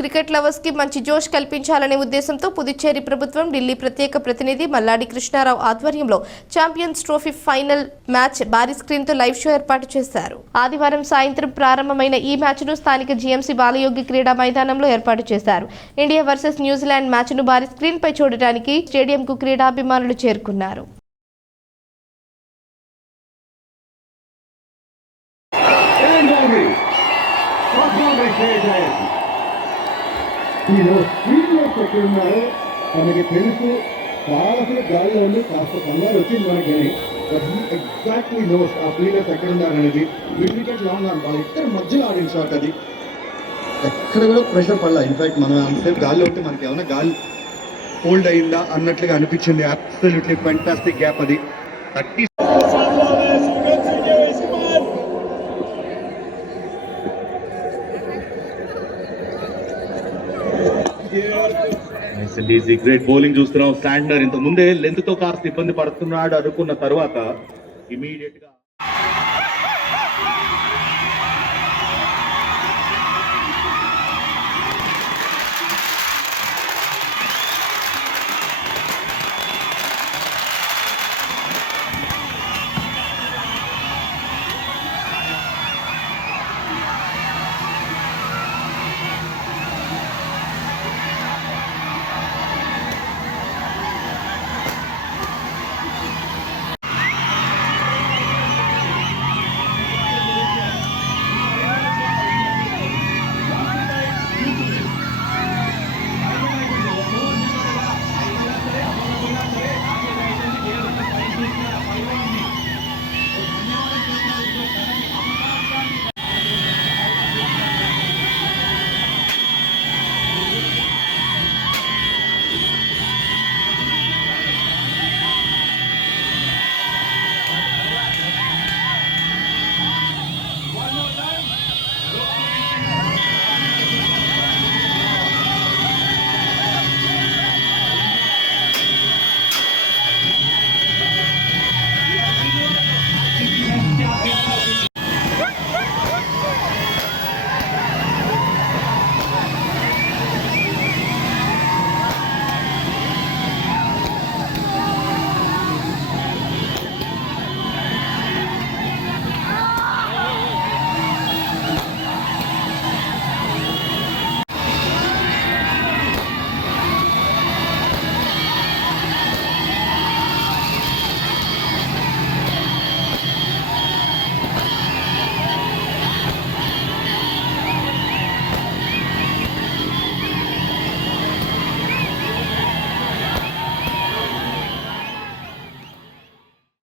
Cricket lovers కి మంచి జోష్ కల్పించాలనే ఉద్దేశంతో పుదుచ్చేరి ప్రభుత్వం ఢిల్లీ ప్రత్యేక ప్రతినిధి మల్లాడి కృష్ణారావు ఆధ్వర్యంలో ఛాంపియన్స్ ట్రోఫీ ఫైనల్ మ్యాచ్ భారీ స్క్రీన్ తో లైవ్ షో ఏర్పాటు చేశారు. ఆదివారం సాయంత్రం ప్రారంభమైన ఈ మ్యాచ్ ను స్థానిక జీఎంసీ బాలయోగి క్రీడా మైదానంలో ఏర్పాటు చేశారు. ఇండియా వర్సెస్ న్యూజిలాండ్ మ్యాచ్ ను భారీ స్క్రీన్ పై చూడడానికి స్టేడియంకు క్రీడాభిమానులు చేరుకున్నారు. మనకి తెలుసు కావాల్సిన గాలిలో ఉంది, కాస్త కంగారు వచ్చింది మనకి. ఎగ్జాక్ట్లీ నోస్ ఆ ఫీల్డర్స్ ఎక్కడ ఉన్నారు అనేది. వికెట్ లాంగ్ ఆన్ బాల్ ఇద్దరు మధ్యలో ఆడిన షాట్ అది. ఎక్కడ కూడా ప్రెషర్ పడలా. ఇన్ఫాక్ట్ మనం అంతసేపు గాలిలో ఉంటే మనకి ఏమైనా గాలి హోల్డ్ అయిందా అన్నట్లుగా అనిపించింది. అబ్సల్యూట్లీ ఫెంటాస్టిక్ గ్యాప్ అది. 30 గ్రేట్ బౌలింగ్ చూస్తున్నాం. శాండర్ ఇంత ముందే లెంత్ తో కాస్త ఇబ్బంది పడుతున్నాడు అనుకున్న తర్వాత ఇమీడియట్ గా